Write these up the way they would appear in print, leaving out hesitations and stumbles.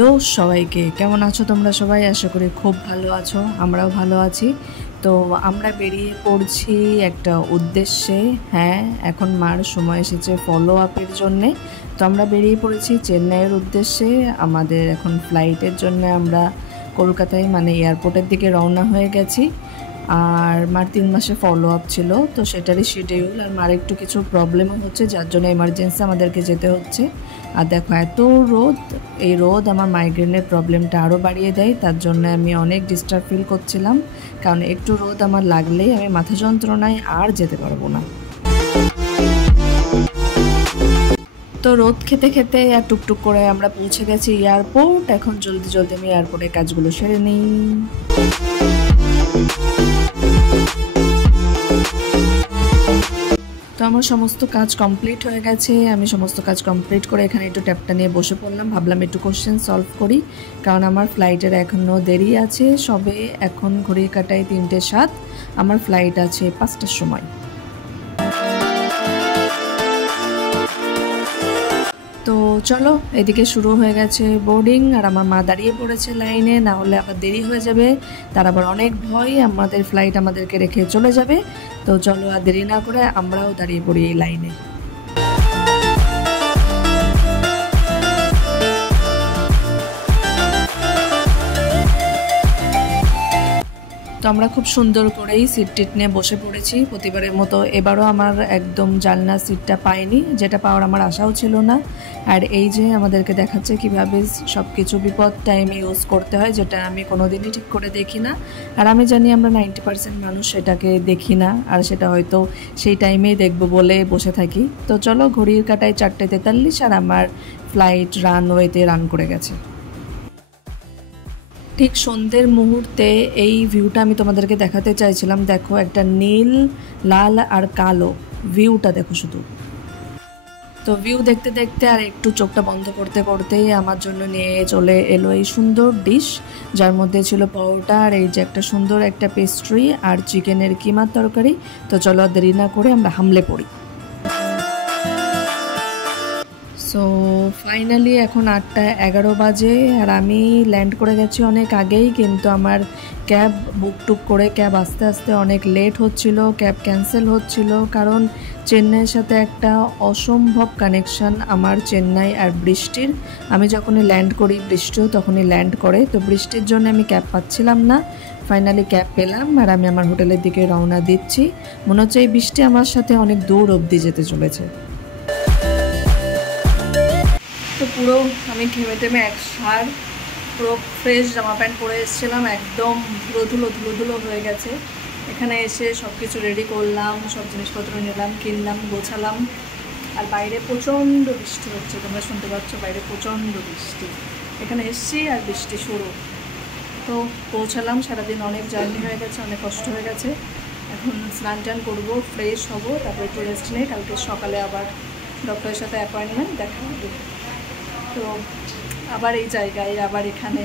Hello সবাইকে, কেমন আছো তোমরা সবাই? আশা করি খুব ভালো আছো, আমরাও ভালো আছি। তো আমরা বেরিয়ে পড়ছি একটা উদ্দেশ্যে। হ্যাঁ, এখন মার সময় এসেছে ফলো আপের জন্যে। তো আমরা বেরিয়ে পড়েছি চেন্নাইয়ের উদ্দেশ্যে। আমাদের এখন ফ্লাইটের জন্য আমরা কলকাতায় মানে এয়ারপোর্টের দিকে রওনা হয়ে গেছি। আর মার 3 মাসে ফলো আপ ছিল, তো সেটারই শিডিউল। আর মার একটু কিছু প্রবলেমও হচ্ছে, যার জন্য এমার্জেন্সি আমাদেরকে যেতে হচ্ছে। আর দেখো এত রোদ, এই রোদ আমার মাইগ্রেনের প্রবলেমটা আরও বাড়িয়ে দেয়। তার জন্য আমি অনেক ডিস্টার্ব ফিল করছিলাম, কারণ একটু রোদ আমার লাগলেই আমি মাথা যন্ত্রণায় আর যেতে পারবো না। তো রোদ খেতে খেতে আর টুকটুক করে আমরা পৌঁছে গেছি এয়ারপোর্ট। এখন জলদি জলদি আমি এয়ারপোর্টের কাজগুলো সেরে নিই। তো আমার সমস্ত কাজ কমপ্লিট হয়ে গেছে। আমি সমস্ত কাজ কমপ্লিট করে এখানে একটু ট্যাবটা নিয়ে বসে পড়লাম। ভাবলাম একটু কোশ্চেন সলভ করি, কারণ আমার ফ্লাইটের এখনও দেরি আছে। সবে এখন ঘড়ির কাঁটায় 3:07, আমার ফ্লাইট আছে 5টার সময়। তো চলো, এদিকে শুরু হয়ে গেছে বোর্ডিং। আর আমার মা দাঁড়িয়ে পড়েছে লাইনে, না হলে আবার দেরি হয়ে যাবে। তার আবার অনেক ভয় আমাদের ফ্লাইট আমাদেরকে রেখে চলে যাবে। তো চলো আর দেরি না করে আমরাও দাঁড়িয়ে পড়ি এই লাইনে। তো আমরা খুব সুন্দর করেই সিট টিট নিয়ে বসে পড়েছি প্রতিবারের মতো। এবারও আমার একদম জানলার সিটটা পাইনি, যেটা পাওয়ার আমার আশাও ছিল না। আর এই যে আমাদেরকে দেখাচ্ছে কিভাবে সব কিছু বিপদ টাইমে ইউজ করতে হয়, যেটা আমি কোনোদিনই ঠিক করে দেখি না। আর আমি জানি আমরা 90% মানুষ সেটাকে দেখি না, আর সেটা হয়তো সেই টাইমেই দেখবো বলে বসে থাকি। তো চলো, ঘড়ির কাঁটায় 4:43 আর আমার ফ্লাইট রানওয়েতে রান করে গেছে। ঠিক সন্ধ্যের মুহূর্তে এই ভিউটা আমি তোমাদেরকে দেখাতে চাইছিলাম। দেখো, একটা নীল, লাল আর কালো ভিউটা দেখো শুধু। তো ভিউ দেখতে দেখতে আর একটু চোখটা বন্ধ করতে করতেই আমার জন্য নিয়ে চলে এলো এই সুন্দর ডিশ, যার মধ্যে ছিল পরোটা আর এই যে একটা সুন্দর একটা পেস্ট্রি আর চিকেনের কিমার তরকারি। তো চলো দেরি না করে আমরা হামলে পড়ি। সো ফাইনালি এখন 8:11 বাজে, আর আমি ল্যান্ড করে গেছি অনেক আগেই। কিন্তু আমার ক্যাব বুক করে ক্যাব আস্তে আস্তে অনেক লেট হচ্ছিল, ক্যাব ক্যান্সেল হচ্ছিল, কারণ চেন্নাইয়ের সাথে একটা অসম্ভব কানেকশান আমার চেন্নাই আর বৃষ্টির। আমি যখনই ল্যান্ড করি বৃষ্টিও তখনই ল্যান্ড করে। তো বৃষ্টির জন্য আমি ক্যাব পাচ্ছিলাম না। ফাইনালি ক্যাব পেলাম আর আমি আমার হোটেলের দিকে রওনা দিচ্ছি। মনে হচ্ছে এই বৃষ্টি আমার সাথে অনেক দূর অবধি যেতে চলেছে। তো পুরো আমি ঘেমে টেমে একসার পুরো ফ্রেশ জামা প্যান্ট পরে এসেছিলাম, একদম ধুলো ধুলো হয়ে গেছে। এখানে এসে সব কিছু রেডি করলাম, সব জিনিসপত্র নিলাম, কিনলাম, গোছালাম। আর বাইরে প্রচণ্ড বৃষ্টি হচ্ছে, তোমরা শুনতে পাচ্ছ বাইরে প্রচণ্ড বৃষ্টি। এখানে এসছি আর বৃষ্টি শুরু। তো পৌঁছালাম, সারাদিন অনেক জার্নি হয়ে গেছে, অনেক কষ্ট হয়ে গেছে। এখন স্নান টান করবো, ফ্রেশ হবো, তারপর একটু রেস্ট নেই। কালকে সকালে আবার ডক্টরের সাথে অ্যাপয়েন্টমেন্ট, দেখা হবে। তো আবার এই জায়গায়, আবার এখানে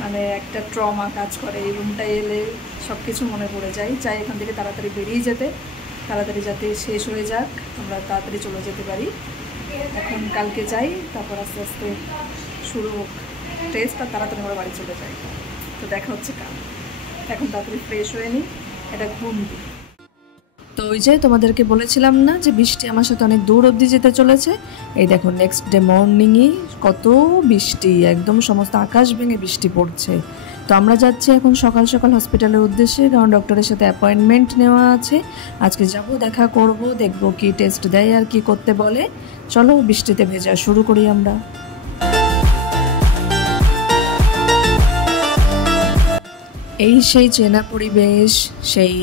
মানে একটা ট্রমা কাজ করে। এই রুমটায় এলে সব কিছু মনে পড়ে যায়। চাই এখান থেকে তাড়াতাড়ি বেরিয়ে যেতে, তাড়াতাড়ি যাতে শেষ হয়ে যাক, আমরা তাড়াতাড়ি চলে যেতে পারি। এখন কালকে যাই, তারপর আস্তে আস্তে শুরু হোক টেস্ট, আর তাড়াতাড়ি আমরা বাড়ি চলে যাই। তো দেখা হচ্ছে কাল। এখন তাড়াতাড়ি ফ্রেশ হয়ে নিই, এটা ঘুম দিই। তো ওই যে তোমাদেরকে বলেছিলাম না যে বৃষ্টি আমার সাথে অনেক দূর অবধি যেতে চলেছে। এই দেখো নেক্সট ডে মর্নিংই কত বৃষ্টি, একদম সমস্ত আকাশ ভেঙে বৃষ্টি পড়ছে। তো আমরা যাচ্ছি এখন সকাল সকাল হসপিটালের উদ্দেশ্যে, কারণ ডক্টরের সাথে অ্যাপয়েন্টমেন্ট নেওয়া আছে। আজকে যাব, দেখা করব, দেখব কি টেস্ট দেয় আর কি করতে বলে। চলো বৃষ্টিতে ভেজা শুরু করি আমরা। এই সেই চেনা পরিবেশ, সেই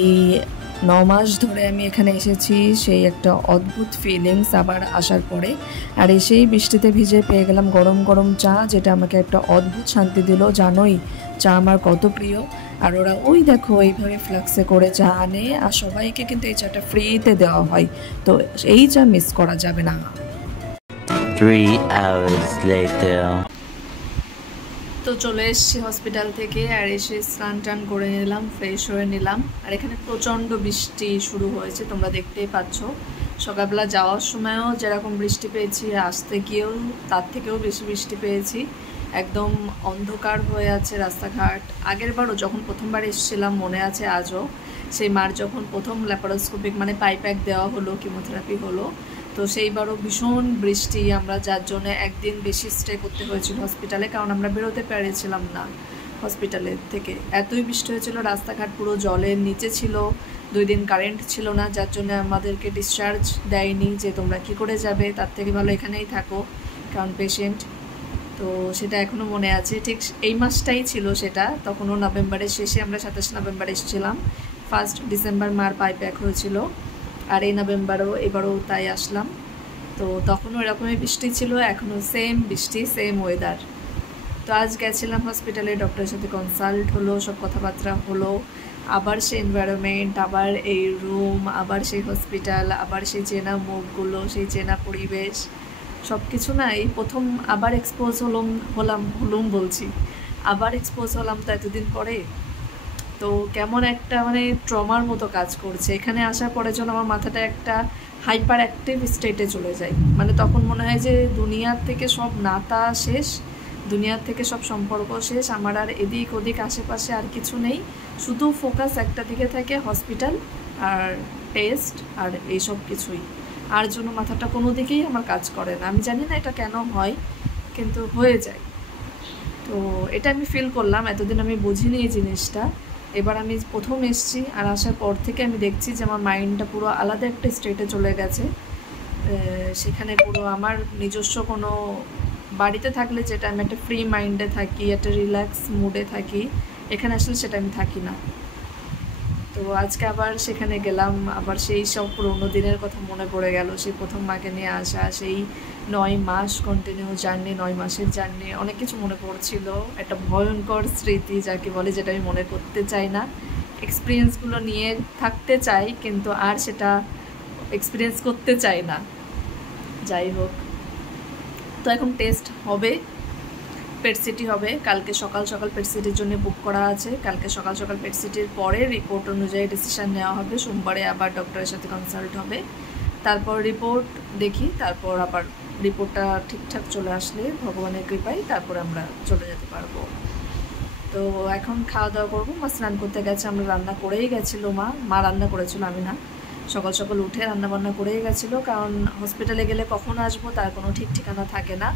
9 মাস ধরে আমি এখানে এসেছি, সেই একটা অদ্ভুত ফিলিংস আবার আসার পরে। আর এসেই বৃষ্টিতে ভিজে পেয়ে গেলাম গরম গরম চা, যেটা আমাকে একটা অদ্ভুত শান্তি দিল। জানোই চা আমার কত প্রিয়। আর ওরা ওই দেখো এইভাবে ফ্লাক্সে করে চা আনে, আর সবাইকে কিন্তু এই চাটা ফ্রিতে দেওয়া হয়। তো এই চা মিস করা যাবে না। 3 hours later. তো চলে এসেছি হসপিটাল থেকে, আর এসে স্নান টান করে নিলাম, ফ্রেশ হয়ে নিলাম। আর এখানে প্রচণ্ড বৃষ্টি শুরু হয়েছে, তোমরা দেখতেই পাচ্ছ। সকালবেলা যাওয়ার সময়ও যেরকম বৃষ্টি পেয়েছি, আসতে গিয়েও তার থেকেও বেশি বৃষ্টি পেয়েছি। একদম অন্ধকার হয়ে আছে রাস্তাঘাট। আগের বারও যখন প্রথমবার এসেছিলাম মনে আছে আজও, সেই মার যখন প্রথম ল্যাপারোস্কোপিক মানে পাইপ্যাক দেওয়া হলো, কিমোথেরাপি হলো, তো সেইবারও ভীষণ বৃষ্টি, আমরা যার জন্য একদিন বেশি স্টে করতে হয়েছিল হসপিটালে, কারণ আমরা বেরোতে পেরেছিলাম না হসপিটালের থেকে, এতই বৃষ্টি হয়েছিল, রাস্তাঘাট পুরো জলের নিচে ছিল। 2 দিন কারেন্ট ছিল না, যার জন্য আমাদেরকে ডিসচার্জ দেয়নি, যে তোমরা কি করে যাবে, তার থেকে ভালো এখানেই থাকো, কারণ পেশেন্ট। তো সেটা এখনও মনে আছে, ঠিক এই মাসটাই ছিল সেটা, তখনও নভেম্বরের শেষে, আমরা 27 নভেম্বর এসেছিলাম, 1 ডিসেম্বর মার পাইপ্যাক হয়েছিল, আর এই নভেম্বরও এবারও তাই আসলাম। তো তখনও এরকমই বৃষ্টি ছিল, এখনও সেম বৃষ্টি, সেম ওয়েদার। তো আজ গেছিলাম হসপিটালে, ডক্টরের সাথে কনসাল্ট হলো, সব কথাবার্তা হলো, আবার সেই এনভায়রনমেন্ট, আবার এই রুম, আবার সেই হসপিটাল, আবার সেই চেনা মুখগুলো, সেই চেনা পরিবেশ, সব কিছু না এই প্রথম আবার এক্সপোজ হলাম বলছি, আবার এক্সপোজ হলাম তো এতদিন পরে। তো কেমন একটা মানে ট্রমার মতো কাজ করছে, এখানে আসার পরে যেন আমার মাথাটা একটা হাইপার অ্যাক্টিভ স্টেটে চলে যায়, মানে তখন মনে হয় যে দুনিয়ার থেকে সব নাতা শেষ, দুনিয়ার থেকে সব সম্পর্ক শেষ, আমার আর এদিক ওদিক আশেপাশে আর কিছু নেই, শুধু ফোকাস একটা দিকে থাকে, হসপিটাল আর টেস্ট আর এইসব কিছুই, আর জন্য মাথাটা কোনো দিকেই আমার কাজ করে না। আমি জানি না এটা কেন হয়, কিন্তু হয়ে যায়। তো এটা আমি ফিল করলাম, এতদিন আমি বুঝিনি এই জিনিসটা, এবার আমি প্রথম এসেছি, আর আসার পর থেকে আমি দেখছি যে আমার মাইন্ডটা পুরো আলাদা একটা স্টেটে চলে গেছে। সেখানে পুরো আমার নিজস্ব কোনো, বাড়িতে থাকলে যেটা আমি একটা ফ্রি মাইন্ডে থাকি, একটা রিল্যাক্স মুডে থাকি, এখানে আসলে সেটা আমি থাকি না। তো আজকে আবার সেখানে গেলাম, আবার সেই সব পুরোনো দিনের কথা মনে পড়ে গেল, সেই প্রথম মাকে নিয়ে আসা, সেই 9 মাস কন্টিনিউ জার্নি, 9 মাসের জার্নি, অনেক কিছু মনে পড়ছিল, একটা ভয়ঙ্কর স্মৃতি যাকে বলে, যেটা আমি মনে করতে চাই না, এক্সপিরিয়েন্সগুলো নিয়ে থাকতে চাই কিন্তু আর সেটা এক্সপিরিয়েন্স করতে চাই না। যাই হোক, তো এখন টেস্ট হবে, পেট সিটি হবে, কালকে সকাল সকাল পেট সিটির জন্য বুক করা আছে, কালকে সকাল সকাল পেট সিটির পরে রিপোর্ট অনুযায়ী ডিসিশান নেওয়া হবে, সোমবারে আবার ডক্টরের সাথে কনসাল্ট হবে, তারপর রিপোর্ট দেখি, তারপর আবার রিপোর্টটা ঠিকঠাক চলে আসলে ভগবানের কৃপায় তারপর আমরা চলে যেতে পারবো। তো এখন খাওয়া দাওয়া করবো, মা স্নান করতে গেছে, আমরা রান্না করেই গেছিলো, মা রান্না করেছিল, আমি না, সকাল সকাল উঠে রান্নাবান্না করেই গেছিলো, কারণ হসপিটালে গেলে কখন আসবো তার কোনো ঠিক ঠিকানা থাকে না,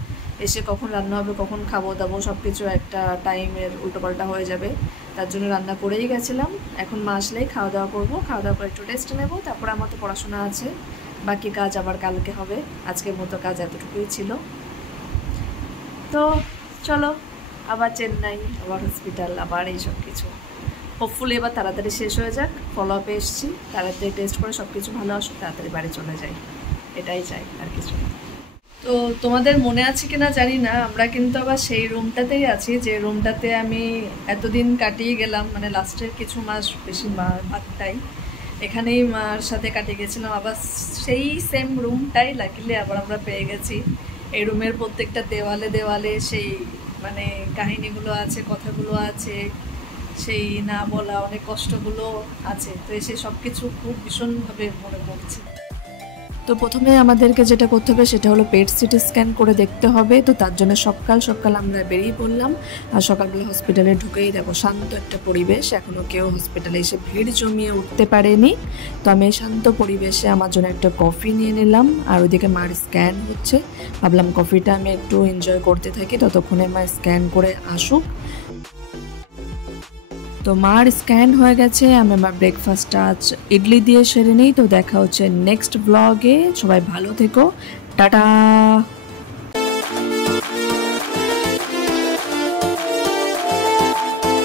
এসে কখন রান্না হবে, কখন খাবো দাবো, সব কিছু একটা টাইমের উল্টোপাল্টা হয়ে যাবে, তার জন্য রান্না করেই গেছিলাম। এখন মা আসলেই খাওয়া দাওয়া করবো, খাওয়া দাওয়া করে একটু রেস্ট নেবো, তারপর আমার তো পড়াশোনা আছে, বাকি কাজ আবার কালকে হবে, আজকের মতো কাজ এতটুকুই ছিল। তো চলো, আবার চেন্নাই, আবার হসপিটাল, আবার এইসব কিছু, হোপফুলি এবার তাড়াতাড়ি শেষ হয়ে যাক, ফলো আপে এসেছি, তাড়াতাড়ি টেস্ট করে সব কিছু ভালো আসুক, তাড়াতাড়ি বাড়ি চলে যাই, এটাই চাই, আর কিছু না। তো তোমাদের মনে আছে কিনা জানি না, আমরা কিন্তু আবার সেই রুমটাতেই আছি, যে রুমটাতে আমি এতদিন কাটিয়ে গেলাম, মানে লাস্টের কিছু মাস বেশি ভাগটাই এখানেই মার সাথে কাটিয়ে গেছিলাম, আবার সেই সেম রুমটাই লাকিলি আবার আমরা পেয়ে গেছি। এই রুমের প্রত্যেকটা দেওয়ালে দেওয়ালে সেই মানে কাহিনীগুলো আছে, কথাগুলো আছে, সেই না বলা অনেক কষ্টগুলো আছে, তো এসে সব কিছু খুব ভীষণভাবে মনে পড়ছে। তো প্রথমে আমাদেরকে যেটা করতে হবে সেটা হলো পেট সিটি স্ক্যান করে দেখতে হবে, তো তার জন্য সকাল সকাল আমরা বেরিয়ে পড়লাম, আর সকালবেলা হসপিটালে ঢুকেই দেখো শান্ত একটা পরিবেশ, এখনও কেউ হসপিটালে এসে ভিড় জমিয়ে উঠতে পারেনি। তো আমি শান্ত পরিবেশে আমার জন্য একটা কফি নিয়ে নিলাম, আর ওইদিকে মার স্ক্যান হচ্ছে, ভাবলাম কফিটা আমি একটু এনজয় করতে থাকি, ততক্ষণে মা স্ক্যান করে আসুক। তো মার স্ক্যান হয়ে গেছে, আমি আমার ব্রেকফাস্টটা আজ ইডলি দিয়ে সেরে নিই। তো দেখা হচ্ছে নেক্সট ব্লগে, সবাই ভালো থেকো, টাটা।